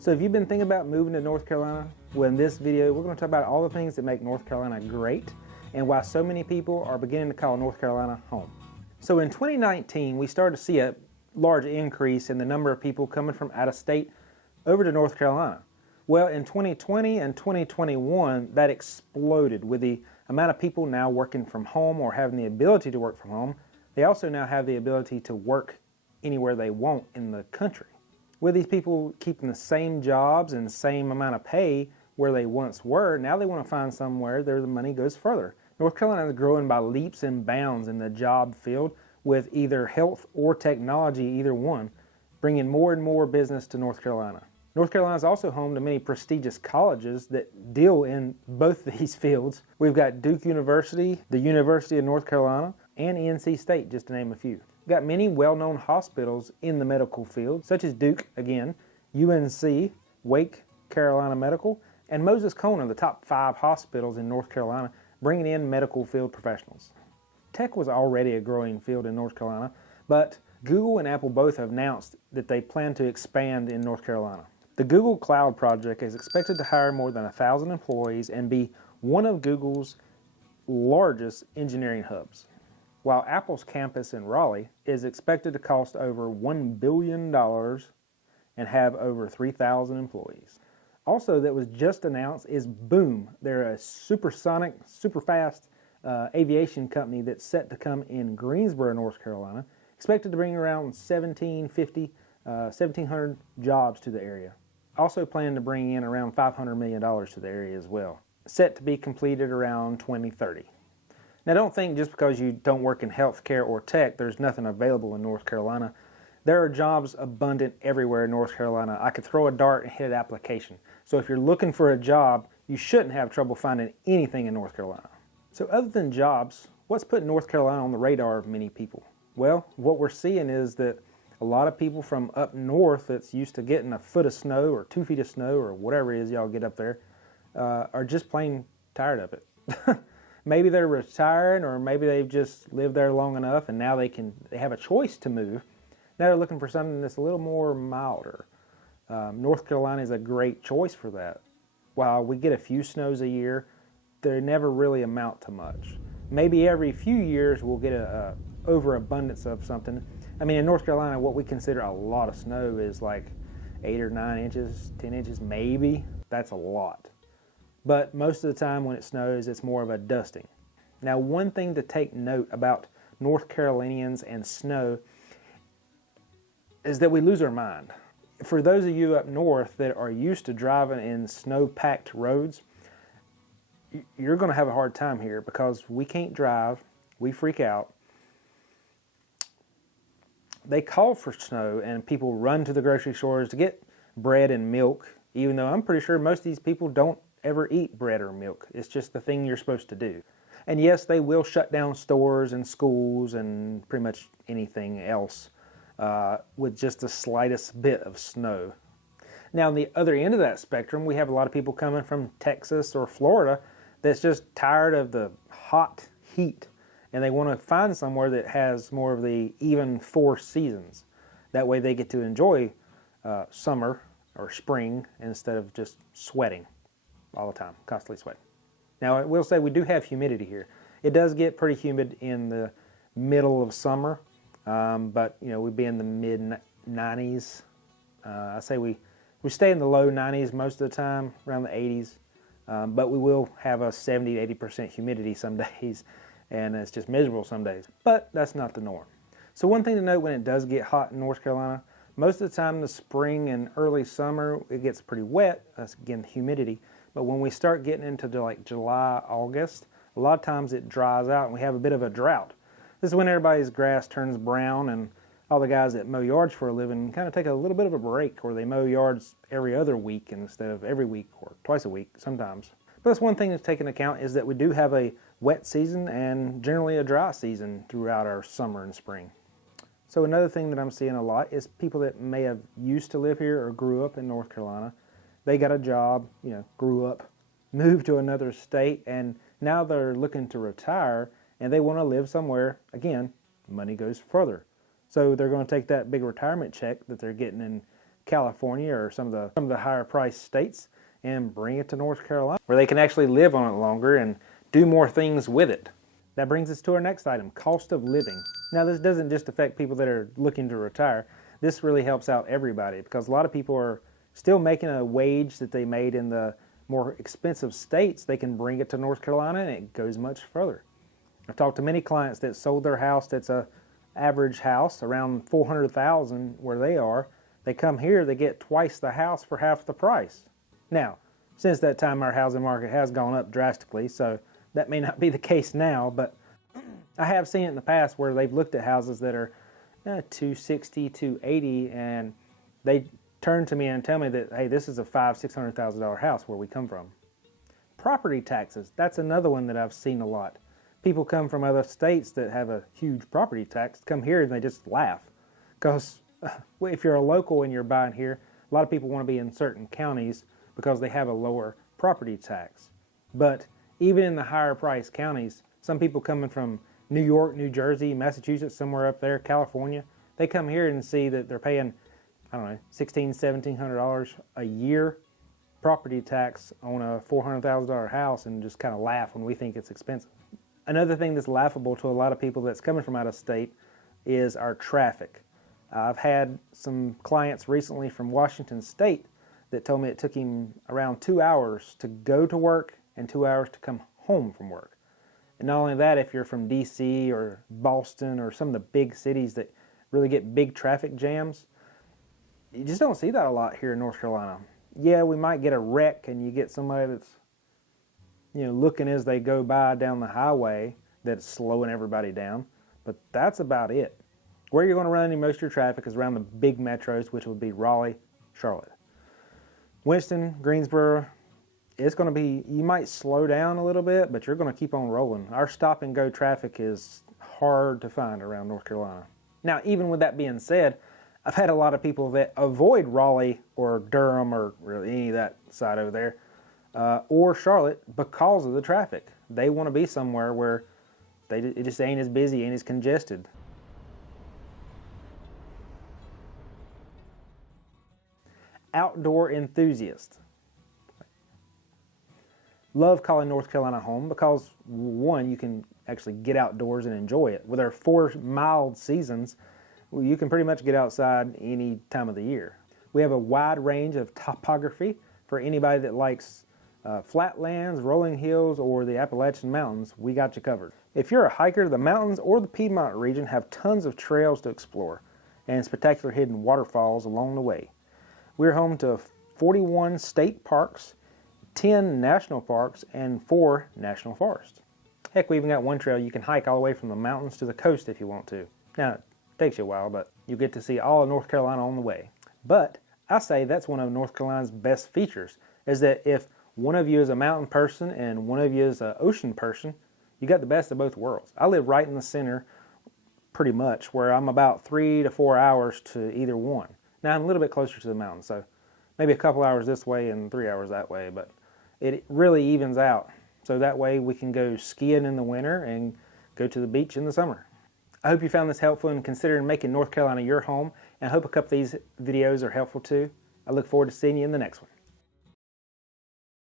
So if you've been thinking about moving to North Carolina, well, in this video, we're going to talk about all the things that make North Carolina great and why so many people are beginning to call North Carolina home. So in 2019, we started to see a large increase in the number of people coming from out of state over to North Carolina. Well, in 2020 and 2021, that exploded with the amount of people now working from home or having the ability to work from home. They also now have the ability to work anywhere they want in the country. With these people keeping the same jobs and the same amount of pay where they once were, now they want to find somewhere where the money goes further. North Carolina is growing by leaps and bounds in the job field with either health or technology, either one, bringing more and more business to North Carolina. North Carolina is also home to many prestigious colleges that deal in both these fields. We've got Duke University, the University of North Carolina, and NC State, just to name a few. We've got many well-known hospitals in the medical field, such as Duke, again, UNC, Wake Carolina Medical, and Moses Cone are the top 5 hospitals in North Carolina, bringing in medical field professionals. Tech was already a growing field in North Carolina, but Google and Apple both have announced that they plan to expand in North Carolina. The Google Cloud project is expected to hire more than 1,000 employees and be one of Google's largest engineering hubs, while Apple's campus in Raleigh is expected to cost over $1 billion and have over 3,000 employees. Also, that was just announced is Boom. They're a supersonic, super fast aviation company that's set to come in Greensboro, North Carolina, expected to bring around 1,700 jobs to the area. Also planning to bring in around $500 million to the area as well. Set to be completed around 2030. Now don't think just because you don't work in healthcare or tech, there's nothing available in North Carolina. There are jobs abundant everywhere in North Carolina. I could throw a dart and hit an application. So if you're looking for a job, you shouldn't have trouble finding anything in North Carolina. So other than jobs, what's put North Carolina on the radar of many people? Well, what we're seeing is that a lot of people from up north that's used to getting a foot of snow or 2 feet of snow or whatever it is y'all get up there are just plain tired of it. Maybe they're retiring, or maybe they've just lived there long enough and now they have a choice to move. Now they're looking for something that's a little more milder. North Carolina is a great choice for that. While we get a few snows a year, they never really amount to much. Maybe every few years we'll get a overabundance of something. I mean, in North Carolina, what we consider a lot of snow is like 8 or 9 inches, 10 inches, maybe. That's a lot. But most of the time when it snows, it's more of a dusting. Now, one thing to take note about North Carolinians and snow is that we lose our mind. For those of you up north that are used to driving in snow-packed roads, you're going to have a hard time here because we can't drive, we freak out. They call for snow and people run to the grocery stores to get bread and milk, even though I'm pretty sure most of these people don't ever eat bread or milk. It's just the thing you're supposed to do. And yes, they will shut down stores and schools and pretty much anything else with just the slightest bit of snow. Now, on the other end of that spectrum, we have a lot of people coming from Texas or Florida that's just tired of the hot heat and they want to find somewhere that has more of the even 4 seasons. That way they get to enjoy summer or spring instead of just sweating all the time, constantly sweating. Now, I will say we do have humidity here. It does get pretty humid in the middle of summer, but you know, we'd be in the mid-90s. I say we stay in the low 90s most of the time, around the 80s, but we will have a 70-80% humidity some days, and it's just miserable some days. But that's not the norm. So one thing to note when it does get hot in North Carolina, most of the time in the spring and early summer, it gets pretty wet. That's, again, humidity. But when we start getting into like July, August, a lot of times it dries out and we have a bit of a drought. This is when everybody's grass turns brown and all the guys that mow yards for a living kind of take a little bit of a break, or they mow yards every other week instead of every week or twice a week sometimes. But that's one thing to take into account, is that we do have a wet season and generally a dry season throughout our summer and spring. So another thing that I'm seeing a lot is people that may have used to live here or grew up in North Carolina. They got a job, you know, grew up, moved to another state, and now they're looking to retire and they want to live somewhere. Again, money goes further. So they're going to take that big retirement check that they're getting in California or some of the higher priced states and bring it to North Carolina, where they can actually live on it longer and do more things with it. That brings us to our next item, cost of living. Now, this doesn't just affect people that are looking to retire. This really helps out everybody, because a lot of people are still making a wage that they made in the more expensive states. They can bring it to North Carolina and it goes much further. I've talked to many clients that sold their house that's a average house around $400,000 where they are. They come here, they get twice the house for half the price. Now, since that time, our housing market has gone up drastically, so that may not be the case now, but I have seen it in the past where they've looked at houses that are $260,000, $280,000, and they turn to me and tell me that, hey, this is a $500,000, $600,000 house where we come from. Property taxes, that's another one that I've seen a lot. People come from other states that have a huge property tax, come here and they just laugh. Because if you're a local and you're buying here, a lot of people want to be in certain counties because they have a lower property tax. But even in the higher priced counties, some people coming from New York, New Jersey, Massachusetts, somewhere up there, California, they come here and see that they're paying, I don't know, $1,600, $1,700 a year property tax on a $400,000 house and just kind of laugh when we think it's expensive. Another thing that's laughable to a lot of people that's coming from out of state is our traffic. I've had some clients recently from Washington State that told me it took him around 2 hours to go to work and 2 hours to come home from work. And not only that, if you're from DC or Boston or some of the big cities that really get big traffic jams, you just don't see that a lot here in North Carolina. Yeah, we might get a wreck and you get somebody that's, looking as they go by down the highway that's slowing everybody down, but that's about it. Where you're going to run into most of your traffic is around the big metros, which would be Raleigh, Charlotte. Winston, Greensboro, it's going to be, you might slow down a little bit, but you're going to keep on rolling. Our stop and go traffic is hard to find around North Carolina. Now, even with that being said, I've had a lot of people that avoid Raleigh or Durham or really any of that side over there, or Charlotte, because of the traffic. They want to be somewhere where it just ain't as busy, ain't as congested. Outdoor enthusiast. Love calling North Carolina home because, one, you can actually get outdoors and enjoy it. With our 4 mild seasons, you can pretty much get outside any time of the year. We have a wide range of topography for anybody that likes flatlands, rolling hills, or the Appalachian Mountains. We got you covered. If you're a hiker, the mountains or the Piedmont region have tons of trails to explore and spectacular hidden waterfalls along the way. We're home to 41 state parks, 10 national parks, and 4 national forests. Heck, we even got one trail you can hike all the way from the mountains to the coast if you want to. Now, it takes you a while, but you get to see all of North Carolina on the way. But I say that's one of North Carolina's best features, is that if one of you is a mountain person and one of you is an ocean person, you got the best of both worlds. I live right in the center, pretty much, where I'm about 3 to 4 hours to either one. Now, I'm a little bit closer to the mountain, so maybe a couple hours this way and 3 hours that way, but it really evens out. So that way we can go skiing in the winter and go to the beach in the summer. I hope you found this helpful in considering making North Carolina your home, and I hope a couple of these videos are helpful too. I look forward to seeing you in the next one.